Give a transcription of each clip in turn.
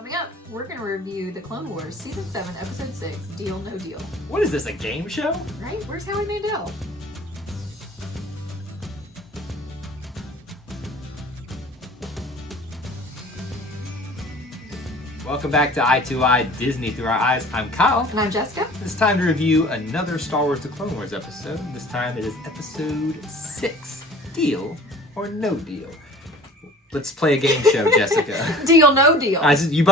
Coming up, we're going to review The Clone Wars Season 7, Episode 6, Deal No Deal. What is this, a game show? Right? Where's Howie Mandel? Welcome back to Eye to Eye Disney Through Our Eyes. I'm Kyle. And I'm Jessica. It's time to review another Star Wars The Clone Wars episode. This time it is Episode 6, Deal or No Deal. Let's play a game show, Jessica. Deal No Deal. We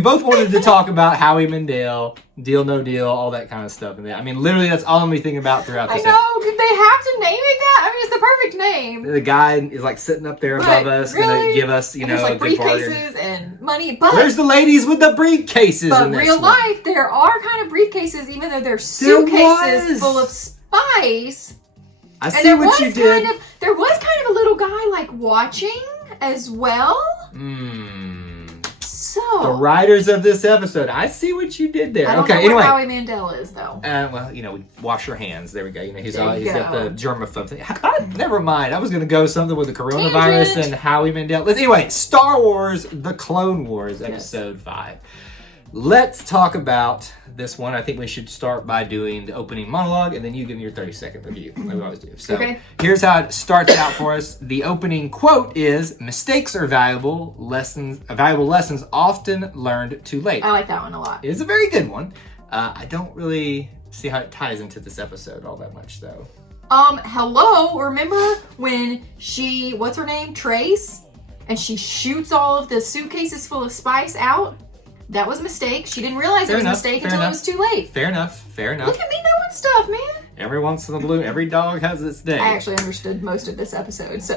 both wanted to talk about Howie Mandel, Deal No Deal, all that kind of stuff. And I mean, literally, that's all I'm thinking about throughout this. I know. Did they have to name it that? I mean, it's the perfect name. The guy is like sitting up there above us, really? gonna give us, and there's like briefcases and money. But where's the ladies with the briefcases? But in this real one? life, there are kind of briefcases, even though they're suitcases full of spice. I see what you did. There was kind of a little guy like watching as well. So the writers of this episode, I see what you did there. I don't know where Howie Mandel is though. Well, we wash your hands. There we go. He's got the germaphobe thing. Never mind. I was going to go something with the coronavirus and Howie Mandel. Anyway, Star Wars: The Clone Wars, Episode 5. Let's talk about this one. I think we should start by doing the opening monologue, and then you give me your 30-second review, like we always do. So here's how it starts out for us. The opening quote is, "Mistakes are valuable lessons often learned too late." I like that one a lot. It is a very good one. I don't really see how it ties into this episode all that much, though. Hello? Remember when what's her name? Trace? And she shoots all of the suitcases full of spice out? That was a mistake. She didn't realize it was a mistake until it was too late. Fair enough. Look at me knowing stuff, man. Every once in a blue, every dog has its day. I actually understood most of this episode, so.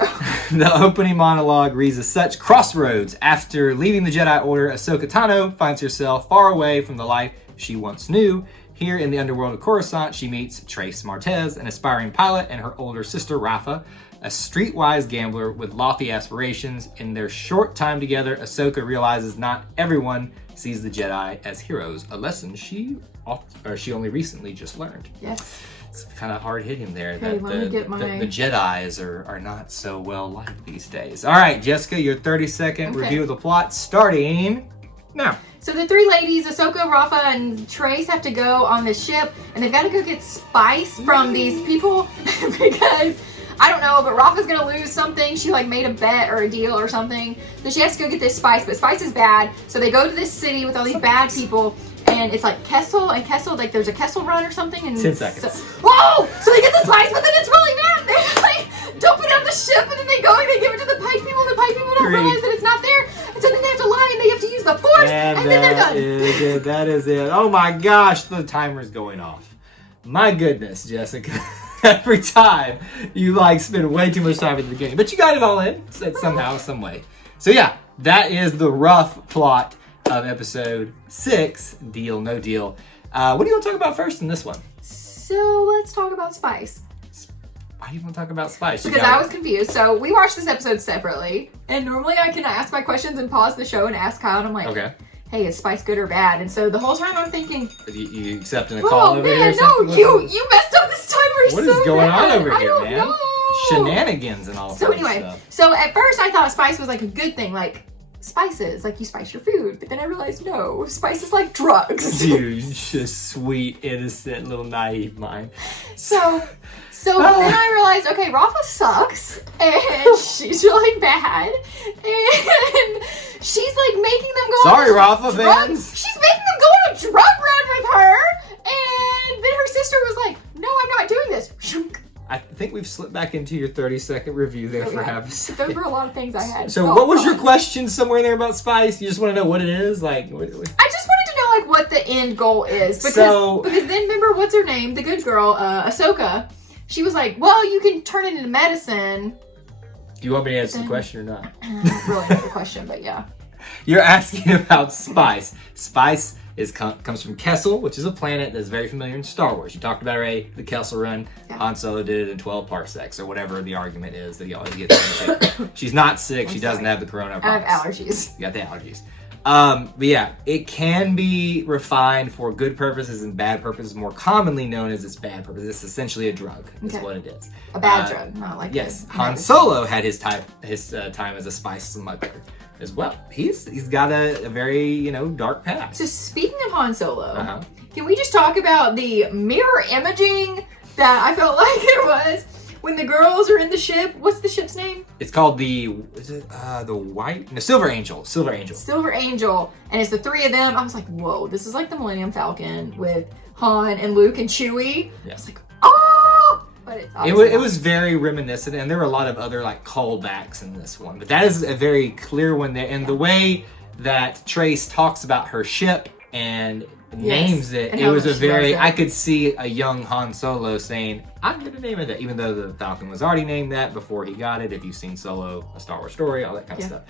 The opening monologue reads as such: "Crossroads. After leaving the Jedi Order, Ahsoka Tano finds herself far away from the life she once knew. Here in the underworld of Coruscant, she meets Trace Martez, an aspiring pilot, and her older sister, Rafa, a streetwise gambler with lofty aspirations. In their short time together, Ahsoka realizes not everyone sees the Jedi as heroes, a lesson she only recently just learned." Yes. It's kind of hard hitting there. Okay, That let me get my... the Jedis are not so well liked these days. All right, Jessica, your 30-second review of the plot starting now. So the three ladies, Ahsoka, Rafa, and Trace, have to go on this ship, and they've got to go get spice from these people because, I don't know, but Rafa's going to lose something. She made a bet or a deal or something. So she has to go get this spice, but spice is bad. So they go to this city with all these bad people, and it's like Kessel, there's a Kessel run or something. And 10 seconds. Whoa! So they get the spice, but then it's really bad. They dump it on the ship, and then they go and they give it to the Pyke people, and the Pyke people don't realize that it's not there. And so then they have to lie, and they have to use the Force, and then they're done. That is it. Oh my gosh, the timer's going off. My goodness, Jessica. Every time you spend way too much time in the game, but you got it all in somehow, some way. So yeah, that is the rough plot of Episode 6, Deal No Deal. What do you want to talk about first in this one? So let's talk about spice. Why do you want to talk about spice? Because I was confused. So we watched this episode separately, and normally I can ask my questions and pause the show and ask Kyle, and I'm like, okay, hey, is spice good or bad? And so the whole time I'm thinking, you accepting a call over here? Oh man, no, you messed up this timer. What is going on over here, I don't man? know. Shenanigans and all. So anyway, so at first I thought spice was a good thing, spices, you spice your food. But then I realized, no, spice is like drugs. Dude, just sweet, innocent, little naive mind. So then I realized, okay, Rafa sucks, and she's really bad, and she's making them go Sorry, on Rafa drugs. fans. She's making them go on a drug run with her, and then her sister was like, no, I'm not doing this. I think we've slipped back into your 30-second review there for half a second. Those were a lot of things I had. So what was your question somewhere there about spice? You just want to know what it is? I just wanted to know what the end goal is. Because then remember, what's her name? The good girl, Ahsoka. She was like, well, you can turn it into medicine. Do you want me to answer the question or not? Really not the question, but yeah. You're asking about spice. Spice comes from Kessel, which is a planet that's very familiar in Star Wars. You talked about the Kessel Run. Yeah. Han Solo did it in 12 parsecs, or whatever the argument is that he always gets. She's not sick. She doesn't have the coronavirus. I have allergies. You got the allergies. But yeah, it can be refined for good purposes and bad purposes, more commonly known as its bad purpose. It's essentially a drug, is what it is. A bad drug, not yes. Han Solo had his time as a spice smuggler. as well. He's got a very, dark past. So speaking of Han Solo, can we just talk about the mirror imaging that I felt like there was when the girls are in the ship? What's the ship's name? It's called Silver Angel. Silver Angel. And it's the three of them. I was like, whoa, this is like the Millennium Falcon with Han and Luke and Chewie. Yeah. I was like, oh! But it was very reminiscent, and there were a lot of other like callbacks in this one. But that is a very clear one there. And the way that Trace talks about her ship and names it, it was a very, I could see a young Han Solo saying, I'm going to name it that, even though the Falcon was already named that before he got it. If you've seen Solo, A Star Wars Story, all that kind of stuff.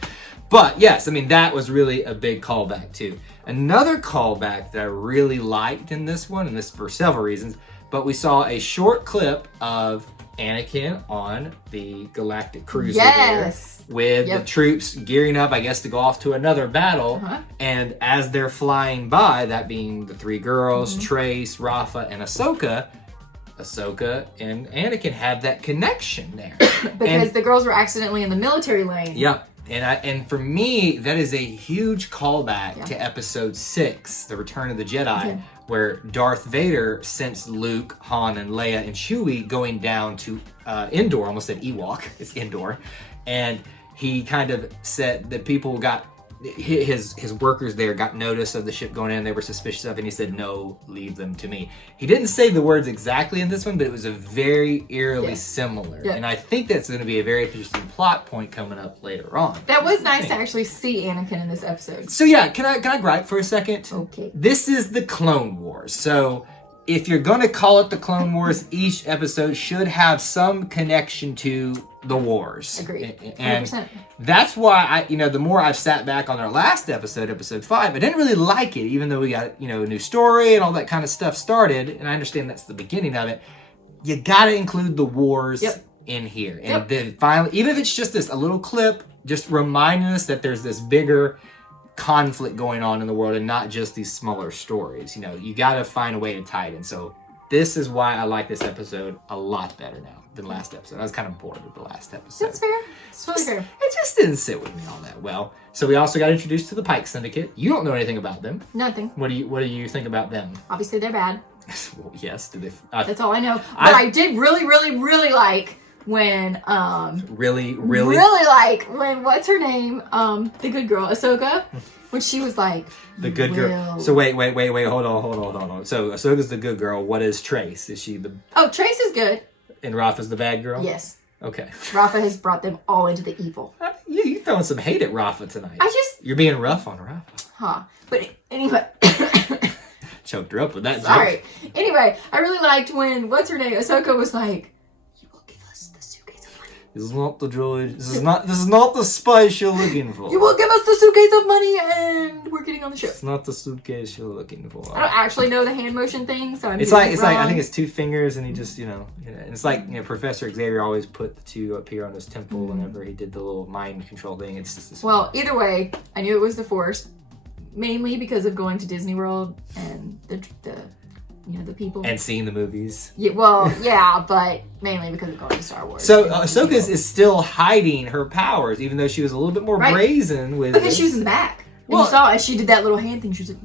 But yes, I mean, that was really a big callback too. Another callback that I really liked in this one, and this for several reasons, but we saw a short clip of Anakin on the galactic cruiser there with the troops gearing up, I guess, to go off to another battle. And as they're flying by, that being the three girls, Trace, Rafa, and Ahsoka and Anakin have that connection there. Because the girls were accidentally in the military lane. Yeah. And for me, that is a huge callback to Episode 6, The Return of the Jedi, where Darth Vader sent Luke, Han, and Leia and Chewie going down to Endor. Almost said Ewok. It's Endor. And he kind of said that people got, his workers there got notice of the ship going in. They were suspicious of it. And he said, no, leave them to me. He didn't say the words exactly in this one, but it was a very eerily similar. And I think that's going to be a very interesting plot point coming up later on. That was nice to actually see Anakin in this episode. So yeah, can I gripe for a second? Okay. This is the Clone Wars. So if you're going to call it the Clone Wars, each episode should have some connection to the wars. Agreed. 100%. And that's why the more I've sat back on our last episode, episode 5, I didn't really like it, even though we got, a new story and all that kind of stuff started. And I understand that's the beginning of it. You got to include the wars in here. And then finally, even if it's just a little clip, just reminding us that there's this bigger conflict going on in the world and not just these smaller stories. You got to find a way to tie it in. So this is why I like this episode a lot better now than last episode. I was kind of bored with the last episode. That's fair. It's totally fair. It just didn't sit with me all that well. So we also got introduced to the Pyke Syndicate. You don't know anything about them. Nothing. What do you think about them? Obviously they're bad. Well, yes. Do they? That's all I know. But I did really, really, really like when really like when what's her name, the good girl Ahsoka, when she was like the good girl. So wait, hold on. So Ahsoka's the good girl. What is Trace? Is she the? Oh, Trace is good. And Rafa's the bad girl? Yes. Okay. Rafa has brought them all into the evil. You're throwing some hate at Rafa tonight. You're being rough on Rafa. Huh. But anyway. Choked her up with that Sorry. joke. Anyway, I really liked when, what's her name? Ahsoka was like, you will give us the suitcase of money. This is not the droid. This is not the spice you're looking for. You will give us the suitcase of money and we're getting on the ship. It's not the suitcase you're looking for. I don't actually know the hand motion thing, so I'm It's like I think it's 2 fingers and he just, it's like, Professor Xavier always put the 2 up here on his temple whenever he did the little mind control thing. It's just this either way, I knew it was the Force, mainly because of going to Disney World and the people. And seeing the movies. Yeah, but mainly because of going to Star Wars. So Ahsoka is still hiding her powers, even though she was a little bit more brazen with because she was in the back. And you saw as she did that little hand thing, she was like...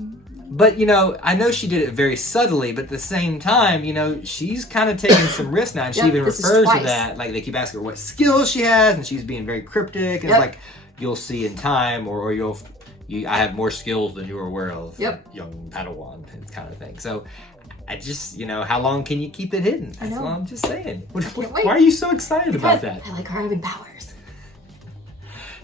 But, I know she did it very subtly, but at the same time, she's kind of taking some risks now. And she even refers to that. Like, they keep asking her what skills she has, and she's being very cryptic. And it's like, you'll see in time, or I have more skills than you're aware of. Young Padawan, kind of thing. So, I just, how long can you keep it hidden? That's all I'm just saying. Why are you so excited about that? I like her having powers.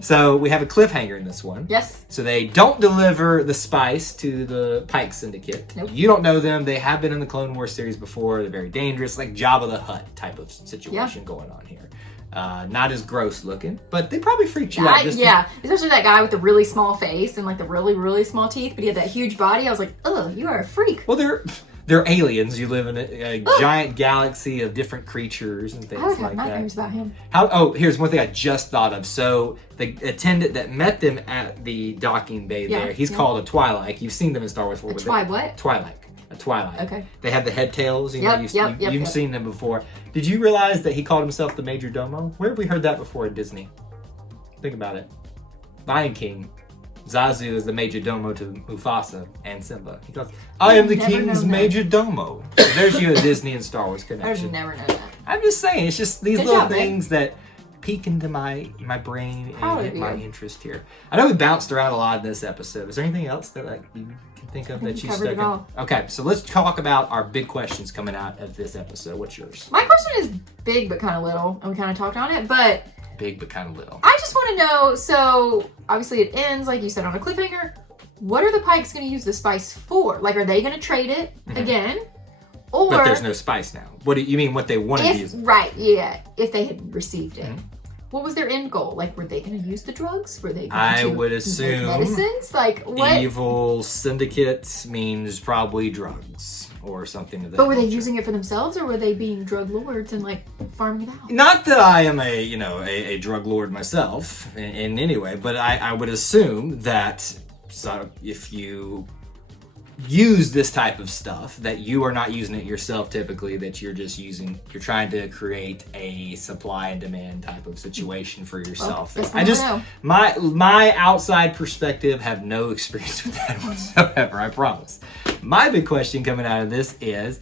So we have a cliffhanger in this one. Yes. So they don't deliver the spice to the Pyke Syndicate. Nope. You don't know them. They have been in the Clone Wars series before. They're very dangerous, like Jabba the Hutt type of situation going on here. Not as gross looking, but they probably freaked you out. Especially that guy with the really small face and like the really, really small teeth, but he had that huge body. I was like, ugh, you are a freak. Well, they're aliens. You live in a giant galaxy of different creatures and things like that. I would have nightmares about him. Here's one thing I just thought of. So the attendant that met them at the docking bay there, he's called a Twilight. You've seen them in Star Wars before. Twilight. A Twilight. Okay. They have the head tails. You've seen them before. Did you realize that he called himself the Major Domo? Where have we heard that before at Disney? Think about it. Lion King, Zazu is the major domo to Mufasa and Simba. He goes, I am the king's major domo. So there's you a Disney and Star Wars connection. I've never known that. I'm just saying, it's just these Good little job, things that peek into my brain Proud and of my you. interest here. I know we bounced around a lot in this episode. Is there anything else that like you can think of that you covered stuck it in? all. Okay, so let's talk about our big questions coming out of this episode. What's yours? My question is big but kind of little, and we kind of talked on it, but Big but kind of little. I just want to know, so obviously it ends, like you said, on a cliffhanger. What are the Pikes going to use the spice for? Like, are they going to trade it again? Or But there's no spice now. What do you mean what they wanted to use? Right, yeah. If they had received it. What was their end goal? Like, were they going to use the drugs? Were they going to would make assume medicines? Like, what? Evil syndicate means probably drugs or something of that But were they nature. using it for themselves, or were they being drug lords and, like, farming it out? Not that I am a drug lord myself in any way, but I would assume that if you use this type of stuff, that you are not using it yourself typically, that you're trying to create a supply and demand type of situation for yourself. Well, I just, my outside perspective have no experience with that whatsoever, I promise. My big question coming out of this is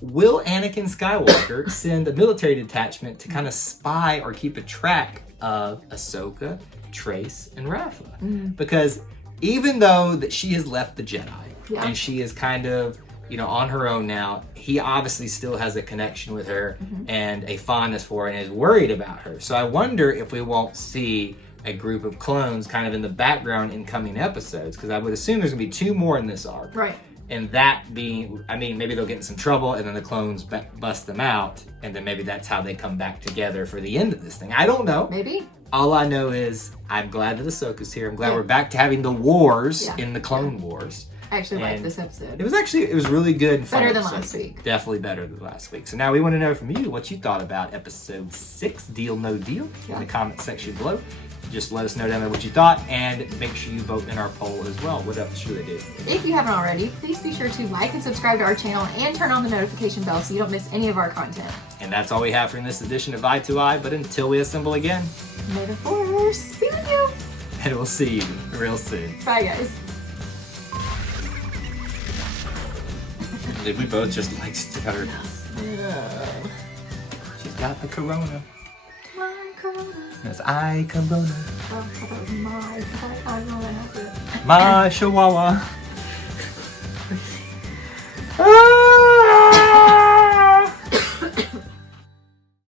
will Anakin Skywalker send a military detachment to kind of spy or keep a track of Ahsoka, Trace, and Rafa? Because even though that she has left the Jedi and she is kind of, on her own now, he obviously still has a connection with her and a fondness for her and is worried about her. So I wonder if we won't see a group of clones kind of in the background in coming episodes, because I would assume there's going to be 2 more in this arc. Right. And that being, maybe they'll get in some trouble and then the clones bust them out, and then maybe that's how they come back together for the end of this thing. I don't know. Maybe. All I know is I'm glad that Ahsoka's here. I'm glad we're back to having the wars in the Clone Wars. I actually liked this episode. It was really good and fun. Better than episode. last week. Definitely better than last week. So now we want to know from you what you thought about episode 6, Deal No Deal, in the comment section below. Just let us know down there what you thought, and make sure you vote in our poll as well. What else should they do? If you haven't already, please be sure to like and subscribe to our channel and turn on the notification bell so you don't miss any of our content. And that's all we have for this edition of Eye to Eye, but until we assemble again, May the Force be with you. and we'll see you real soon. Bye, guys. Did we both just like stutter? She's got the corona. My corona. That's I corona. Oh, I thought it was my, because I don't know that. My chihuahua. Ah!